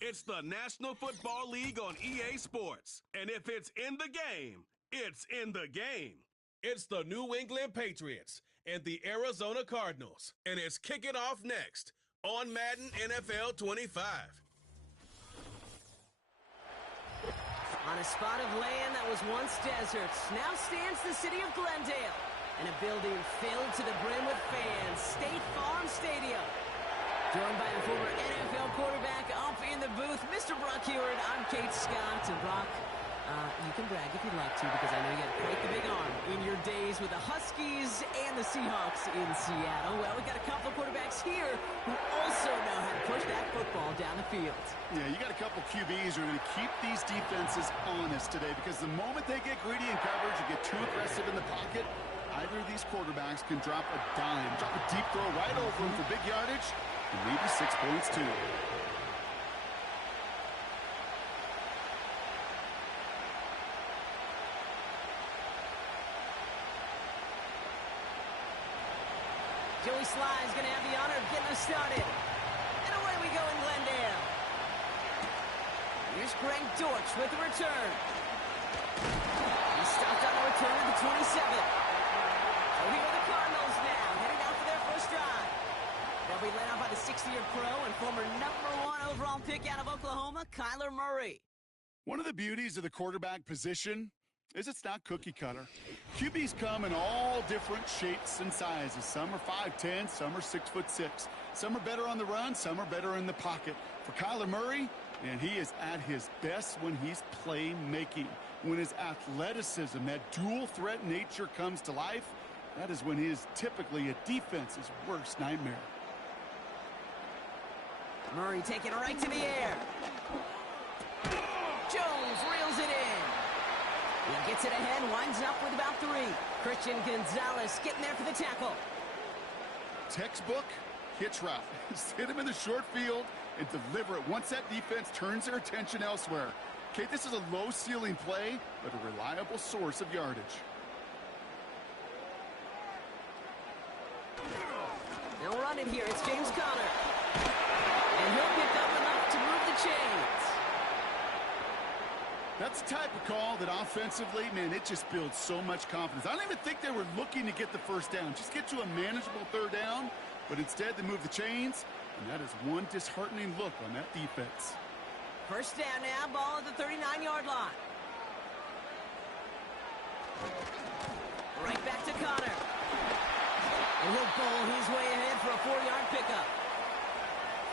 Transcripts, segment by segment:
It's the National Football League on EA Sports. And if it's in the game, it's in the game. It's the New England Patriots and the Arizona Cardinals. And it's kicking off next on Madden NFL 25. On a spot of land that was once desert, now stands the city of Glendale. And a building filled to the brim with fans, State Farm Stadium. Joined by the former NFL quarterback up in the booth, Mr. Brock Heward. I'm Kate Scott. And Brock, you can brag if you'd like to, because I know you got quite the big arm in your days with the Huskies and the Seahawks in Seattle. Well, we've got a couple of quarterbacks here who also know how to push that football down the field. Yeah, you got a couple QBs who are going to keep these defenses honest today, because the moment they get greedy in coverage or get too aggressive in the pocket, either of these quarterbacks can drop a dime, drop a deep throw right over them for big yardage, and maybe 6 points too. Joey Sly is going to have the honor of getting us started. And away we go in Glendale. Here's Greg Dortch with the return. He stopped on the return at the 27. So here are the Cardinals now, heading out for their first drive. They'll be led out by the 60-year pro and former #1 overall pick out of Oklahoma, Kyler Murray. One of the beauties of the quarterback position is it's not cookie cutter. QBs come in all different shapes and sizes. Some are 5'10", some are 6'6". Some are better on the run, some are better in the pocket. For Kyler Murray, and he is at his best when he's playmaking. When his athleticism, that dual threat nature comes to life, that is when he is typically a defense's worst nightmare. Murray taking it right to the air. Jones reels it in. He gets it ahead, winds up with about 3. Christian Gonzalez getting there for the tackle. Textbook hitch route. Just hit him in the short field and deliver it once that defense turns their attention elsewhere. Okay, this is a low-ceiling play, but a reliable source of yardage. They'll run it here. It's James Conner. And he'll pick up enough to move the chains. That's the type of call that offensively, man, it just builds so much confidence. I don't even think they were looking to get the first down. Just get to a manageable third down, but instead they move the chains, and that is one disheartening look on that defense. First down now, ball at the 39-yard line. Right back to Conner. And he'll bowl his way ahead for a 4-yard pickup.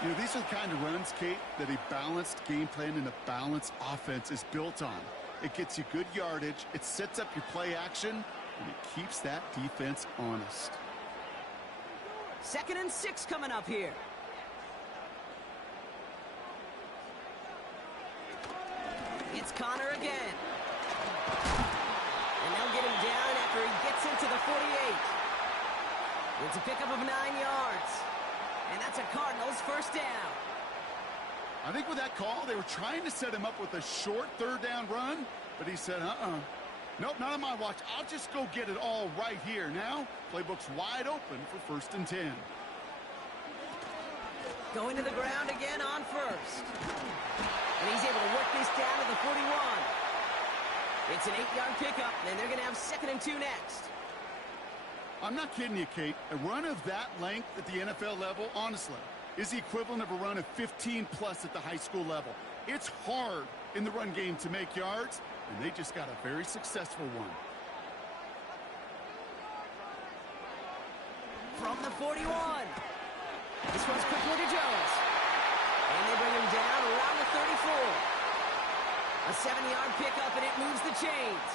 You know, these are the kind of runs, Kate, that a balanced game plan and a balanced offense is built on. It gets you good yardage, it sets up your play action, and it keeps that defense honest. 2nd and 6 coming up here. It's Conner again. And they'll get him down after he gets into the 48. It's a pickup of 9 yards. And that's a Cardinals first down. I think with that call, they were trying to set him up with a short third down run, but he said, nope, not on my watch. I'll just go get it all right here. Now, playbook's wide open for 1st and 10. Going to the ground again on first. And he's able to work this down to the 41. It's an 8-yard pickup, and they're going to have 2nd and 2 next. I'm not kidding you, Kate. A run of that length at the NFL level, honestly, is the equivalent of a run of 15-plus at the high school level. It's hard in the run game to make yards, and they just got a very successful one. From the 41. This one's quickly to Jones. And they bring him down around the 34. A 7-yard pickup, and it moves the chains.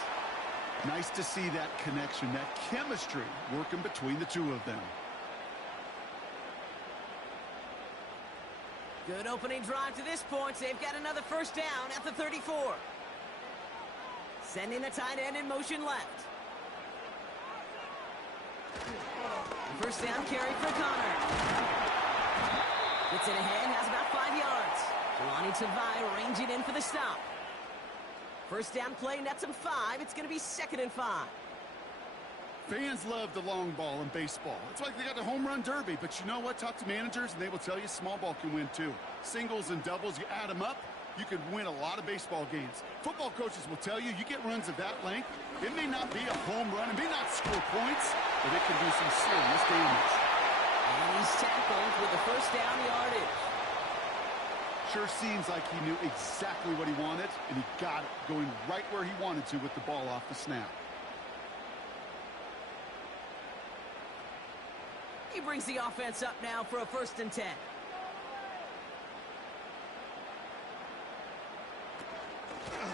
Nice to see that connection, that chemistry working between the two of them. Good opening drive to this point. They've got another first down at the 34. Sending the tight end in motion left. First down carry for Conner. Gets it ahead, has about 5 yards. Lonnie Tavai ranging in for the stop. First down play, nets him 5. It's going to be 2nd and 5. Fans love the long ball in baseball. It's like they got the home run derby. But you know what? Talk to managers, and they will tell you small ball can win too. Singles and doubles, you add them up, you could win a lot of baseball games. Football coaches will tell you get runs of that length. It may not be a home run, it may not score points, but it can do some serious damage. And he's tackled with the first down yardage. Sure seems like he knew exactly what he wanted, and he got it, going right where he wanted to with the ball off the snap. He brings the offense up now for a 1st and 10.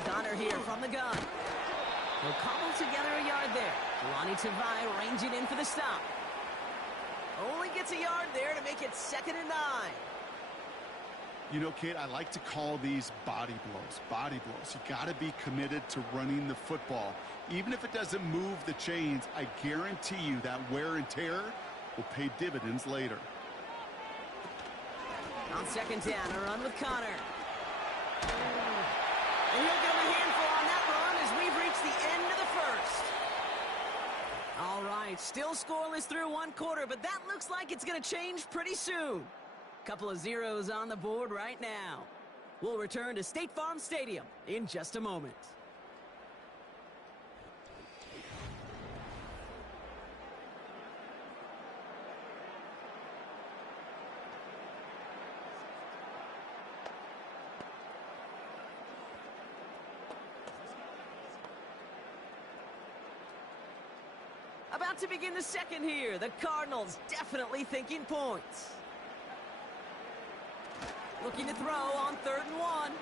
Connor here from the gun. He'll cobble together a yard there. Lonnie Tavai ranging in for the stop. Only gets a yard there to make it 2nd and 9. You know, Kate, I like to call these body blows. Body blows. You got to be committed to running the football. Even if it doesn't move the chains, I guarantee you that wear and tear will pay dividends later. On 2nd down, a run with Connor. And he'll get him a handful on that run as we've reached the end of the 1st. All right, still scoreless through 1 quarter, but that looks like it's going to change pretty soon. Couple of zeros on the board right now. We'll return to State Farm Stadium in just a moment. About to begin the 2nd here. The Cardinals definitely thinking points. Looking to throw on 3rd and 1.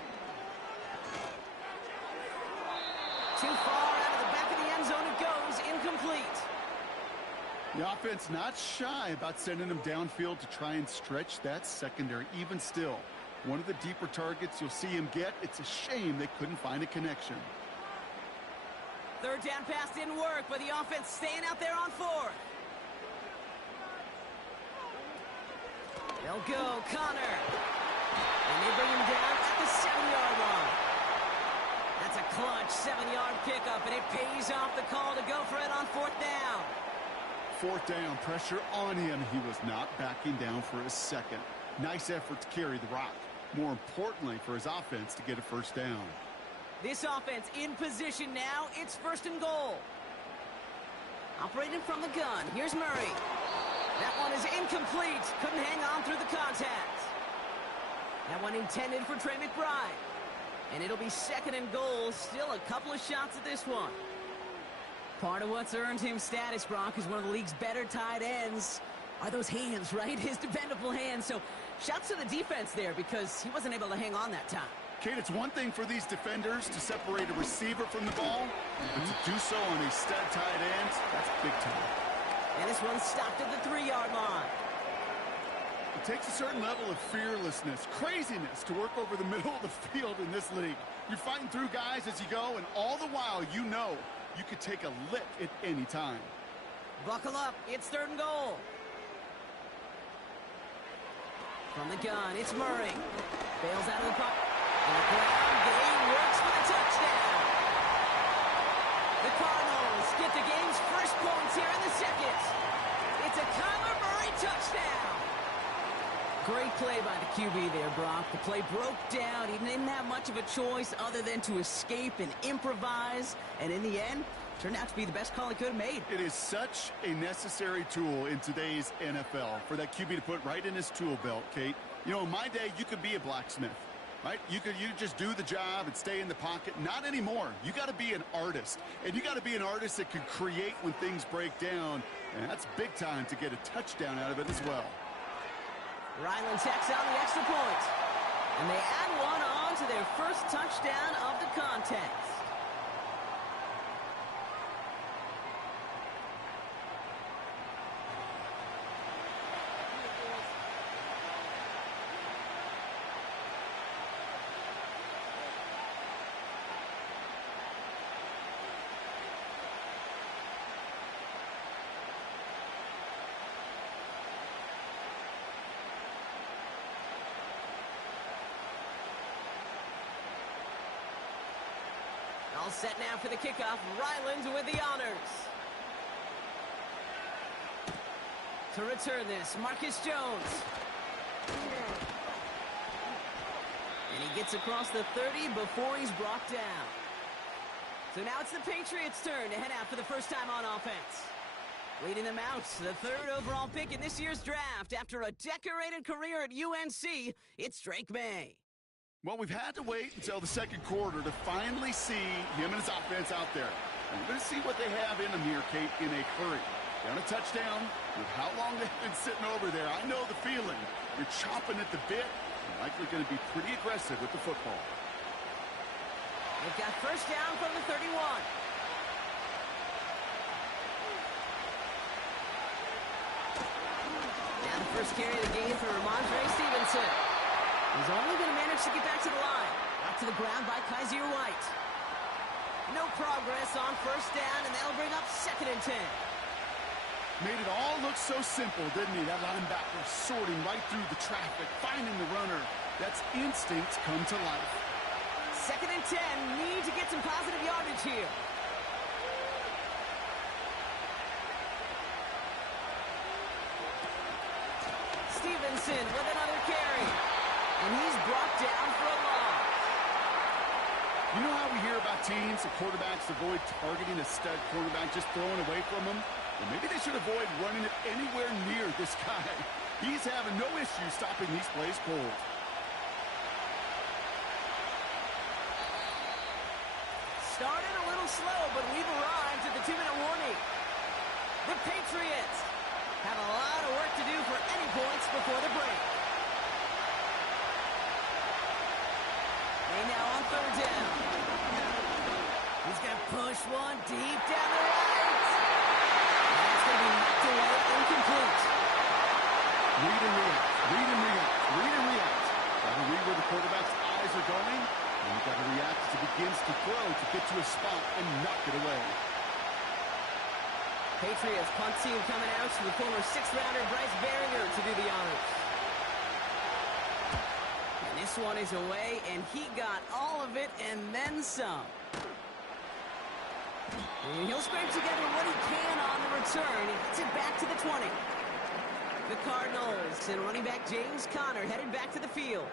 Too far out of the back of the end zone it goes. Incomplete. The offense not shy about sending them downfield to try and stretch that secondary. Even still, one of the deeper targets you'll see him get. It's a shame they couldn't find a connection. 3rd down pass didn't work, but the offense staying out there on 4th. They'll go, Connor. And they bring him down at the 7-yard line. That's a clutch 7-yard pickup, and it pays off the call to go for it on 4th down. 4th down, pressure on him. He was not backing down for a second. Nice effort to carry the rock. More importantly, for his offense to get a 1st down. This offense in position now. It's 1st and goal. Operating from the gun. Here's Murray. That one is incomplete. Couldn't hang on through the contact. That one intended for Trey McBride. And it'll be 2nd and goal. Still a couple of shots at this one. Part of what's earned him status, Brock, is one of the league's better tight ends. Are those hands, right? His dependable hands. So shouts to the defense there because he wasn't able to hang on that time. Kate, it's one thing for these defenders to separate a receiver from the ball, but to do so on a stud tight end, that's big time. And this one's stopped at the 3-yard line. It takes a certain level of fearlessness, craziness to work over the middle of the field in this league. You're fighting through guys as you go, and all the while you know you could take a lick at any time. Buckle up. It's 3rd and goal. From the gun, it's Murray. Bails out of the pocket. And the ground game works for the touchdown. The Cardinals get the game's first points here in the 2nd. It's a Kyler Murray touchdown. Great play by the QB there, Brock. The play broke down. He didn't have much of a choice other than to escape and improvise. And in the end, turned out to be the best call he could have made. It is such a necessary tool in today's NFL for that QB to put right in his tool belt, Kate. You know, in my day, you could be a blacksmith. Right? You just do the job and stay in the pocket. Not anymore. You got to be an artist. And you got to be an artist that can create when things break down. And that's big time to get a touchdown out of it as well. Ryland tacks on the extra point. And they add one on to their first touchdown of the contest. All set now for the kickoff. Ryland with the honors. To return this, Marcus Jones. And he gets across the 30 before he's brought down. So now it's the Patriots' turn to head out for the first time on offense. Leading them out, the third overall pick in this year's draft after a decorated career at UNC, it's Drake May. Well, we've had to wait until the second quarter to finally see him and his offense out there. And we're going to see what they have in them here, Kate, in a hurry. Down a touchdown, with how long they've been sitting over there. I know the feeling. You're chomping at the bit. You're likely going to be pretty aggressive with the football. They've got first down from the 31. Now the first carry of the game for Ramondre Stevenson. He's only going to manage to get back to the line. Out to the ground by Kaiser White. No progress on first down, and they'll bring up 2nd and 10. Made it all look so simple, didn't he? That linebacker sorting right through the traffic, finding the runner. That's instinct come to life. 2nd and 10, need to get some positive yardage here. Stevenson with another carry. And he's brought down for a loss. You know how we hear about teams and quarterbacks avoid targeting a stud quarterback, just throwing away from him? Well, maybe they should avoid running it anywhere near this guy. He's having no issue stopping these plays cold. Started a little slow, but we've arrived at the 2-minute warning. The Patriots have a lot of work to do for any points before the break. They now on 3rd down. He's going to push one deep down the right. That's going to be knocked away, incomplete. Read and react, read and react, read and react. Got to read where the quarterback's eyes are going, and you've got to react as he begins to throw to get to a spot and knock it away. Patriots punt team coming out to the former 6th-rounder Bryce Baringer to do the honors. And this one is away, and he got all of it and then some. And he'll scrape together what he can on the return. He gets it back to the 20. The Cardinals and running back James Conner headed back to the field.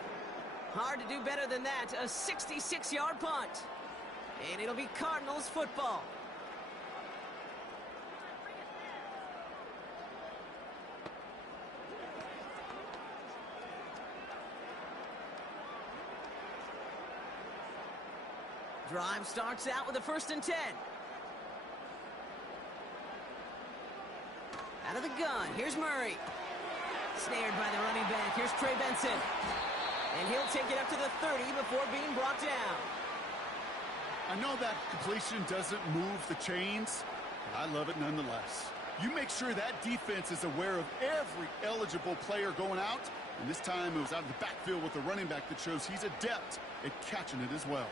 Hard to do better than that, a 66-yard punt. And it'll be Cardinals football. Drive starts out with a 1st and 10. Out of the gun, here's Murray. Snared by the running back, here's Trey Benson. And he'll take it up to the 30 before being brought down. I know that completion doesn't move the chains, but I love it nonetheless. You make sure that defense is aware of every eligible player going out, and this time it was out of the backfield with the running back that shows he's adept at catching it as well.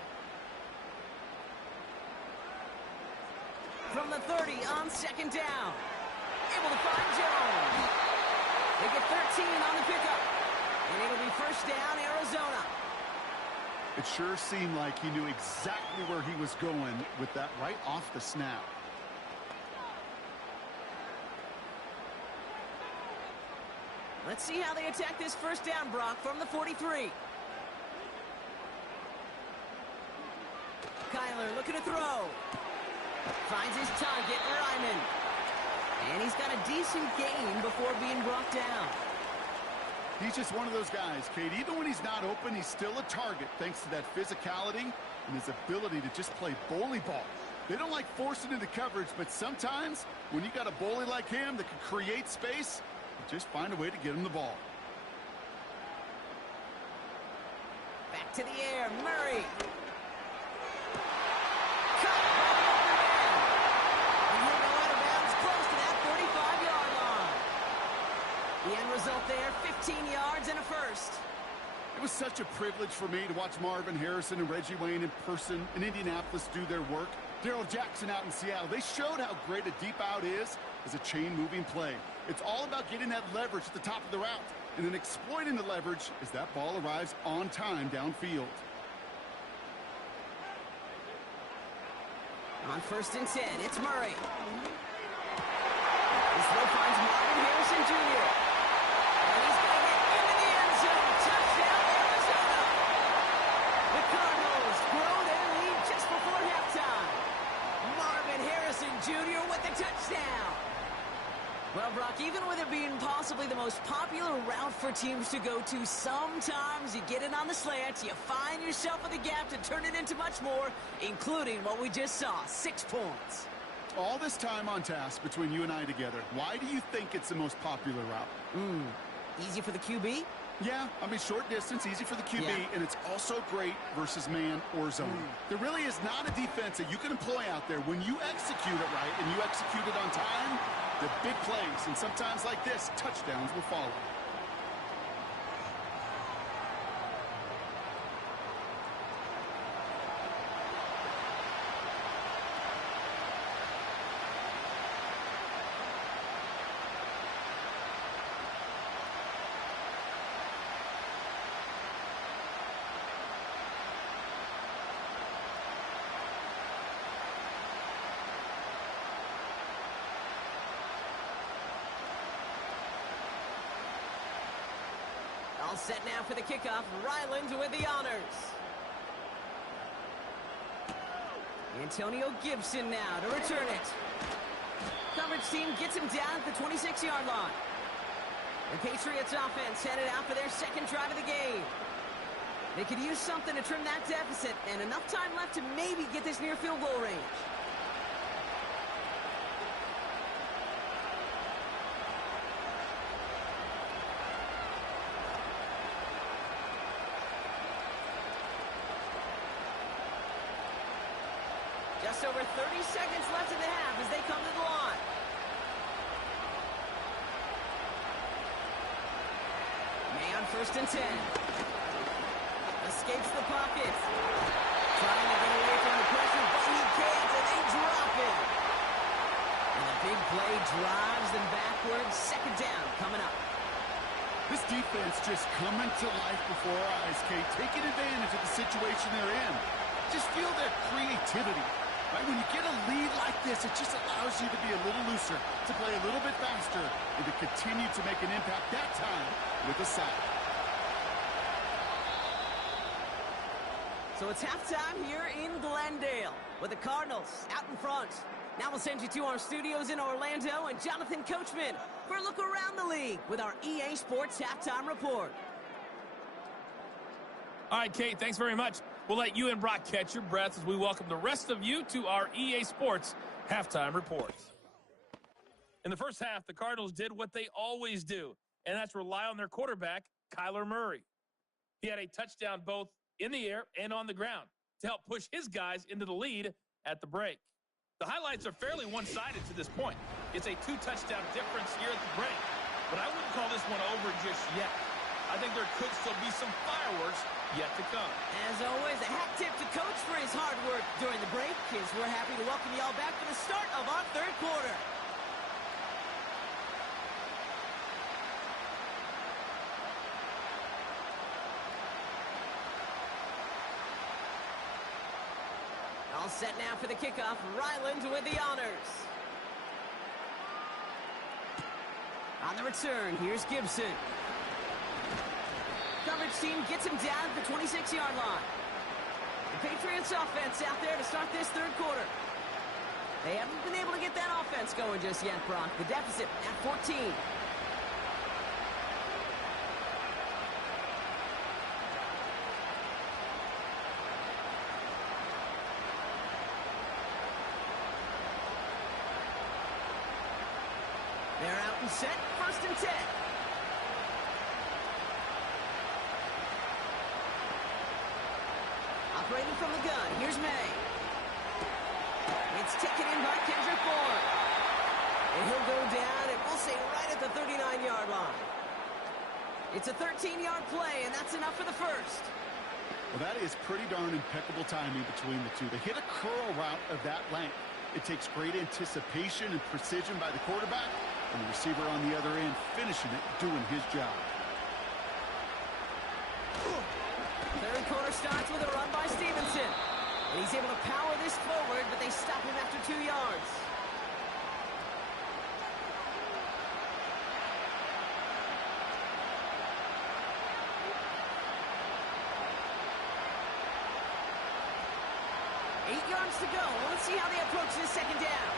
From the 30 on 2nd down. Able to find Jones. They get 13 on the pickup. And it'll be first down, Arizona. It sure seemed like he knew exactly where he was going with that right off the snap. Let's see how they attack this first down, Brock, from the 43. Kyler looking to throw. Finds his target, Ryman. And he's got a decent gain before being brought down. He's just one of those guys, Kate. Even when he's not open, he's still a target thanks to that physicality and his ability to just play bully ball. They don't like forcing into coverage, but sometimes when you got a bully like him that can create space, you just find a way to get him the ball. Back to the air, Murray. The end result there, 15 yards and a first. It was such a privilege for me to watch Marvin Harrison and Reggie Wayne in person in Indianapolis do their work. Darrell Jackson out in Seattle. They showed how great a deep out is as a chain-moving play. It's all about getting that leverage at the top of the route and then exploiting the leverage as that ball arrives on time downfield. On 1st and 10, it's Murray. His throw finds Marvin Harrison Jr. And he's going to get into the end zone. Touchdown, Arizona. The Cardinals grow their lead just before halftime. Marvin Harrison Jr. with the touchdown. Well, Brock, even with it being possibly the most popular route for teams to go to, sometimes you get it on the slants, you find yourself in the gap to turn it into much more, including what we just saw, 6 points. All this time on task between you and I together, why do you think it's the most popular route? Easy for the QB? Yeah, I mean, short distance, easy for the QB, and it's also great versus man or zone. There really is not a defense that you can employ out there when you execute it right and you execute it on time, the big plays, and sometimes like this, touchdowns will follow. All set now for the kickoff. Ryland with the honors. Antonio Gibson now to return it. Coverage team gets him down at the 26-yard line. The Patriots offense headed out for their second drive of the game. They could use something to trim that deficit, and enough time left to maybe get this near field goal range. Just over 30 seconds left in the half as they come to the line. May on 1st and 10. Escapes the pocket. Trying to get away from the pressure, but he can't, and they drop it. And the big play drives them backwards. Second down coming up. This defense just coming to life before our eyes, Kate, taking advantage of the situation they're in. Just feel their creativity. Right? When you get a lead like this, it just allows you to be a little looser, to play a little bit faster, and to continue to make an impact that time with a sack. So it's halftime here in Glendale with the Cardinals out in front. Now we'll send you to our studios in Orlando and Jonathan Coachman for a look around the league with our EA Sports Halftime Report. All right, Kate, thanks very much. We'll let you and Brock catch your breath as we welcome the rest of you to our EA Sports Halftime Report. In the first half, the Cardinals did what they always do, and that's rely on their quarterback, Kyler Murray. He had a touchdown both in the air and on the ground to help push his guys into the lead at the break. The highlights are fairly one-sided to this point. It's a 2-touchdown difference here at the break, but I wouldn't call this one over just yet. I think there could still be some fireworks yet to come. As always, a hat tip to Coach for his hard work during the break, as we're happy to welcome you all back for the start of our third quarter. All set now for the kickoff. Ryland with the honors. On the return, here's Gibson. Coverage team gets him down at the 26-yard line. The Patriots offense out there to start this third quarter. They haven't been able to get that offense going just yet, Brock. The deficit at 14. They're out and set, 1st and 10. Operating from the gun, here's May. It's taken in by Kendrick Bourne. And he'll go down, and we'll say right at the 39-yard line. It's a 13-yard play, and that's enough for the first. Well, that is pretty darn impeccable timing between the two. They hit a curl route of that length. It takes great anticipation and precision by the quarterback, and the receiver on the other end finishing it, doing his job. Third quarter starts with a run by Stevenson. And he's able to power this forward, but they stop him after 2 yards. yards to go. Let's see how they approach this second down.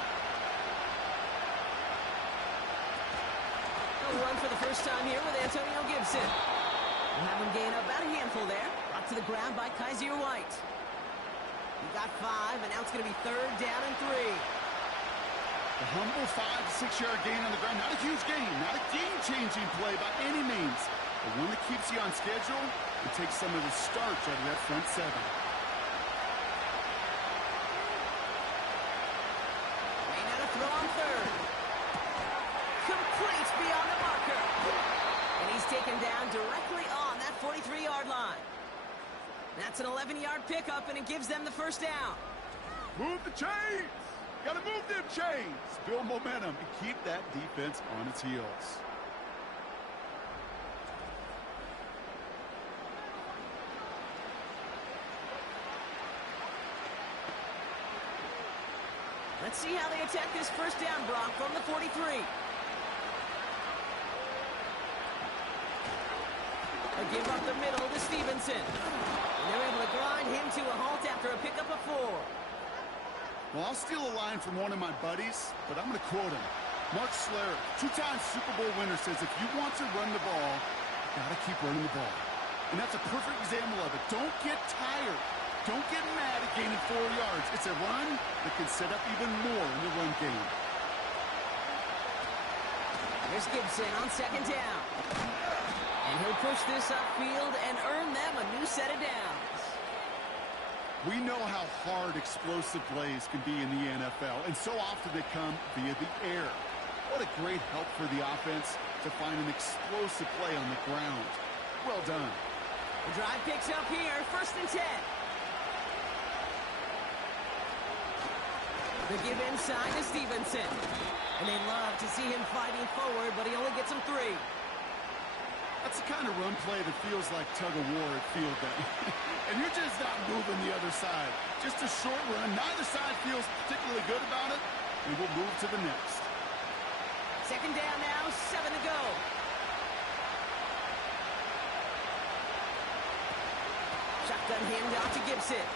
They'll run for the first time here with Antonio Gibson. We'll have him gain about a handful there. Brought to the ground by Kaiser White. He got 5, and now it's going to be 3rd down and 3. A humble 5 to 6 yard gain on the ground. Not a huge gain, not a game-changing play by any means, but one that keeps you on schedule and takes some of the starch out of that front 7. May not a throw on 3rd. Complete beyond the marker. And he's taken down directly on that 43-yard line. That's an 11-yard pickup, and it gives them the first down. Move the chains! Gotta move them chains! Build momentum and keep that defense on its heels. Let's see how they attack this first down, Brock, from the 43. A give up the middle to Stevenson. And they're able to grind him to a halt after a pickup of 4. Well, I'll steal a line from one of my buddies, but I'm going to quote him. Mark Schlereth, 2-time Super Bowl winner, says if you want to run the ball, you got to keep running the ball. And that's a perfect example of it. Don't get tired. Don't get mad at gaining 4 yards. It's a run that can set up even more in the run game. Here's Gibson on second down. And he'll push this upfield and earn them a new set of downs. We know how hard explosive plays can be in the NFL, and so often they come via the air. What a great help for the offense to find an explosive play on the ground. Well done. The drive picks up here, 1st and 10. The give inside to Stevenson. And they love to see him fighting forward, but he only gets him 3. That's the kind of run play that feels like tug-of-war at field day. And you're just not moving the other side. Just a short run. Neither side feels particularly good about it, and we'll move to the next. Second down now, 7 to go. Shotgun handoff to Gibson.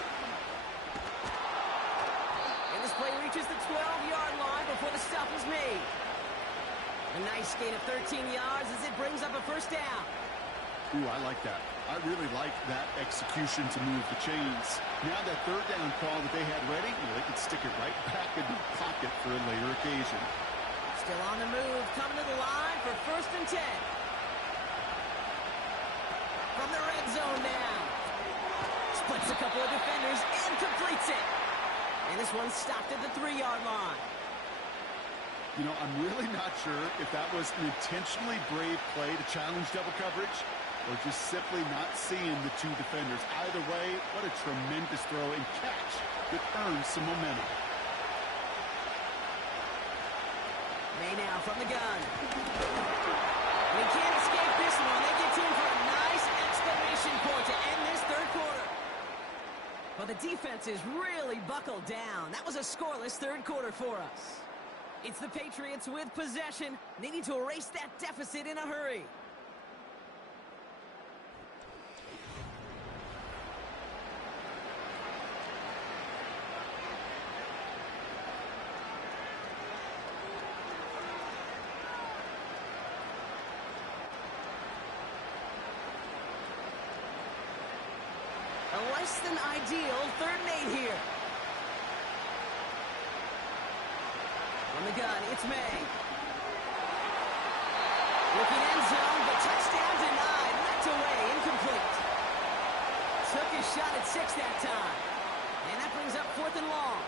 And this play reaches the 12-yard line before the stop is made. A nice gain of 13 yards as it brings up a first down. Ooh, I like that. I really like that execution to move the chains. Now that 3rd down call that they had ready, they can stick it right back in the pocket for a later occasion. Still on the move, coming to the line for 1st and 10. From the red zone now. Splits a couple of defenders and completes it. And this one stopped at the 3-yard line. You know, I'm really not sure if that was an intentionally brave play to challenge double coverage or just simply not seeing the 2 defenders. Either way, what a tremendous throw and catch that earns some momentum. May now from the gun. They can't escape this one. They get to him for a nice exclamation point to end this 3rd quarter. But the defense is really buckled down. That was a scoreless 3rd quarter for us. It's the Patriots with possession, needing to erase that deficit in a hurry. A less than ideal 3rd and 8 here. On the gun, it's May. Looking end zone, but touchdown denied. Knocked away, incomplete. Took his shot at 6 that time. And that brings up 4th and long.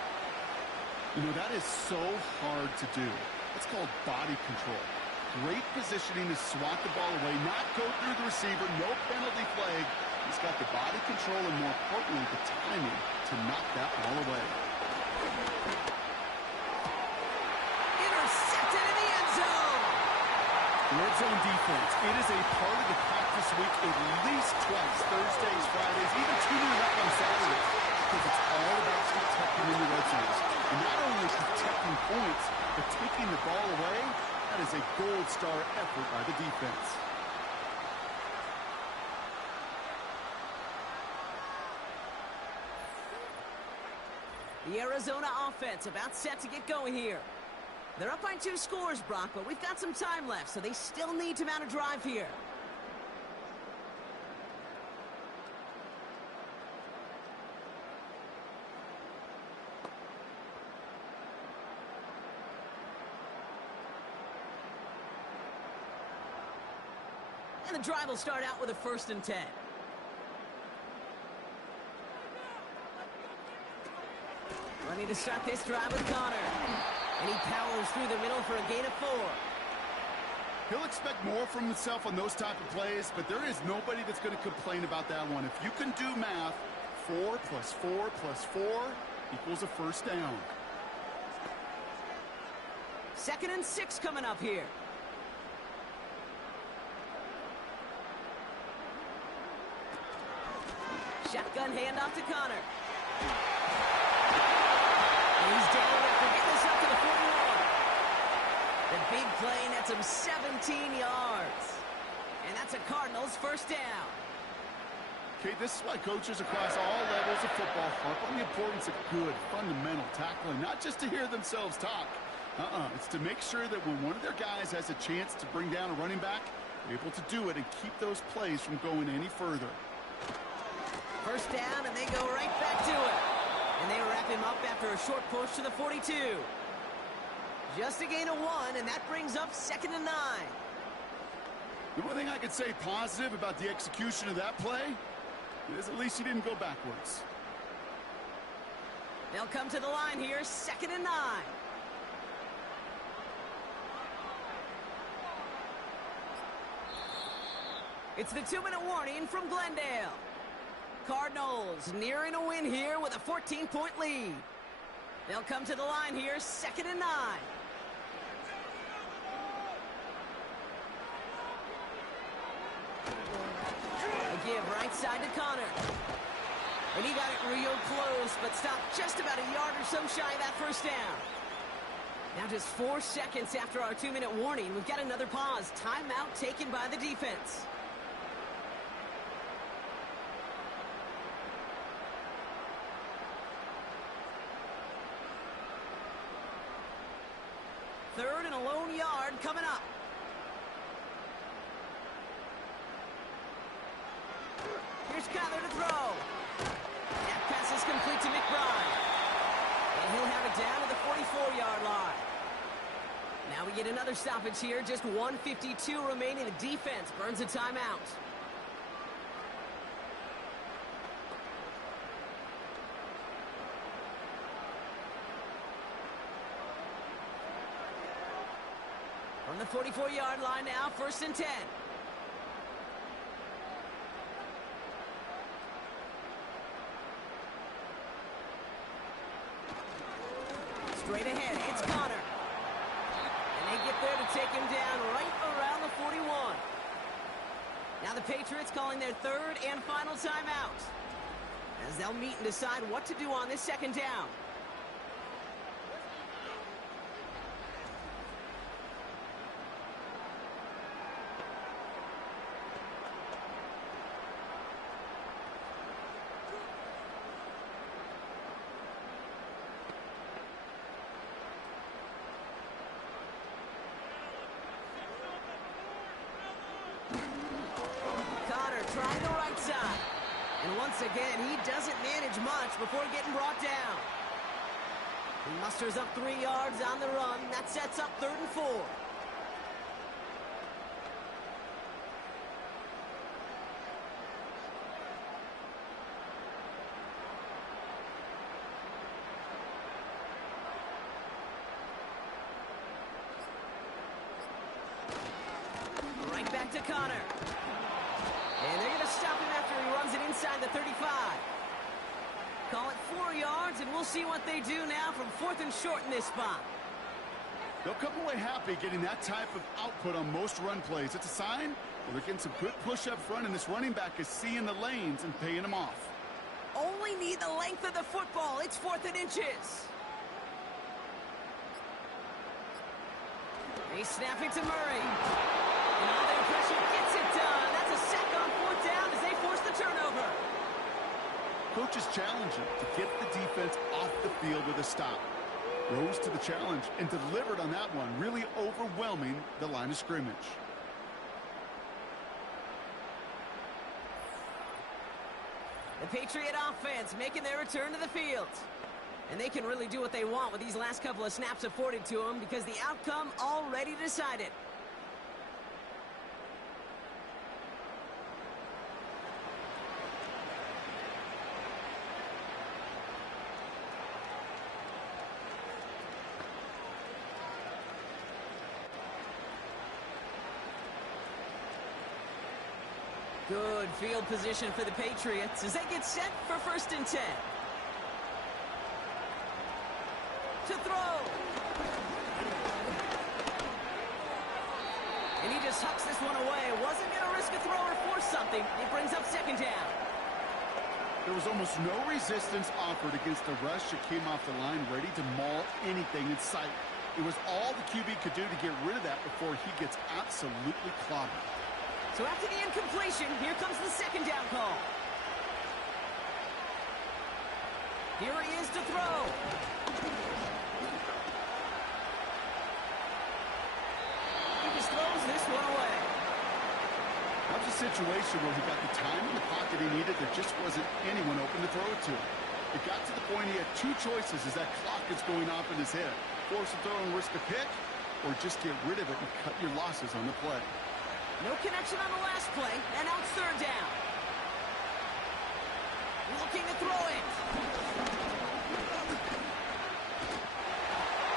You know, that is so hard to do. It's called body control. Great positioning to swat the ball away, not go through the receiver, no penalty flag. He's got the body control and, more importantly, the timing to knock that ball away. Red zone defense. It is a part of the practice week at least twice. Thursdays, Fridays, even tuning up on Saturdays. Because it's all about protecting in the red zones. And not only protecting points, but taking the ball away. That is a gold star effort by the defense. The Arizona offense about set to get going here. They're up by 2 scores, Brock, but we've got some time left, so they still need to mount a drive here. And the drive will start out with a 1st and 10. Ready to start this drive with Connor. And he powers through the middle for a gain of 4. He'll expect more from himself on those type of plays, but there is nobody that's going to complain about that one. If you can do math, 4 plus 4 plus 4 equals a 1st down. 2nd and 6 coming up here. Shotgun handoff to Connor. And he's down after getting this up to the 41. The big play nets him 17 yards. And that's a Cardinals 1st down. Okay, this is why coaches across all levels of football harp on the importance of good, fundamental tackling, not just to hear themselves talk. It's to make sure that when one of their guys has a chance to bring down a running back, they're able to do it and keep those plays from going any further. 1st down, and they go right back to it. And they wrap him up after a short push to the 42. Just a gain of 1, and that brings up 2nd and 9. The one thing I could say positive about the execution of that play is at least he didn't go backwards. They'll come to the line here, 2nd and 9. It's the 2-minute warning from Glendale. Cardinals nearing a win here with a 14-point lead. They'll come to the line here, 2nd and 9. A give right side to Connor. And he got it real close, but stopped just about a yard or so shy of that 1st down. Now just 4 seconds after our 2-minute warning, we've got another pause. Timeout taken by the defense. Third and a lone yard coming up. Here's Kyler to throw. That pass is complete to McBride. And he'll have it down to the 44-yard line. Now we get another stoppage here. Just 1:52 remaining. The defense burns a timeout. From the 44-yard line now, 1st and 10. Straight ahead, it's Connor. And they get there to take him down right around the 41. Now the Patriots calling their 3rd and final timeout, as they'll meet and decide what to do on this 2nd down. Trying the right side. And once again, he doesn't manage much before getting brought down. He musters up 3 yards on the run. That sets up 3rd and 4. Right back to Connor. And they're going to stop him after he runs it inside the 35. Call it 4 yards, and we'll see what they do now from 4th and short in this spot. They'll come away happy getting that type of output on most run plays. It's a sign well, they're getting some good push up front, and this running back is seeing the lanes and paying them off. Only need the length of the football. It's 4th and inches. He's snapping to Murray. And all their pressure gets it done. That's a sack on 4th down as they force the turnover. coaches challenge him to get the defense off the field with a stop. Rose to the challenge and delivered on that one, really overwhelming the line of scrimmage. The Patriot offense making their return to the field. And they can really do what they want with these last couple of snaps afforded to them because the outcome already decided. Good field position for the Patriots as they get set for 1st and 10. To throw. And he just hucks this one away. Wasn't going to risk a throw or force something. It brings up 2nd down. There was almost no resistance offered against a rush that came off the line ready to maul anything in sight. It was all the QB could do to get rid of that before he gets absolutely clobbered. So after the incompletion, here comes the 2nd down call. Here he is to throw. He just throws this one away. That was a situation where he got the time in the pocket he needed. There just wasn't anyone open to throw it to. It got to the point he had 2 choices as that clock is going off in his head. Force a throw and risk a pick, or just get rid of it and cut your losses on the play. No connection on the last play, and now it's 3rd down. Looking to throw it.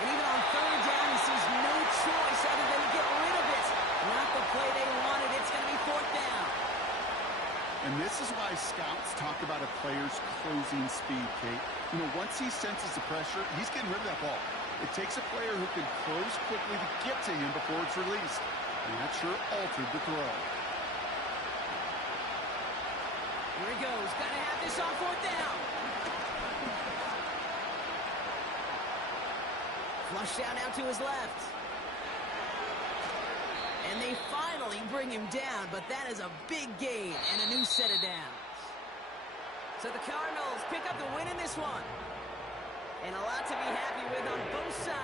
And even on 3rd down, he sees no choice other than to get rid of it. Not the play they wanted. It's going to be 4th down. And this is why scouts talk about a player's closing speed, Kate. You know, once he senses the pressure, he's getting rid of that ball. It takes a player who can close quickly to get to him before it's released. And that sure altered the throw. Here he goes. Got to have this on 4th down. Flushed out now to his left. And they finally bring him down, but that is a big gain and a new set of downs. So the Cardinals pick up the win in this one. And a lot to be happy with on both sides.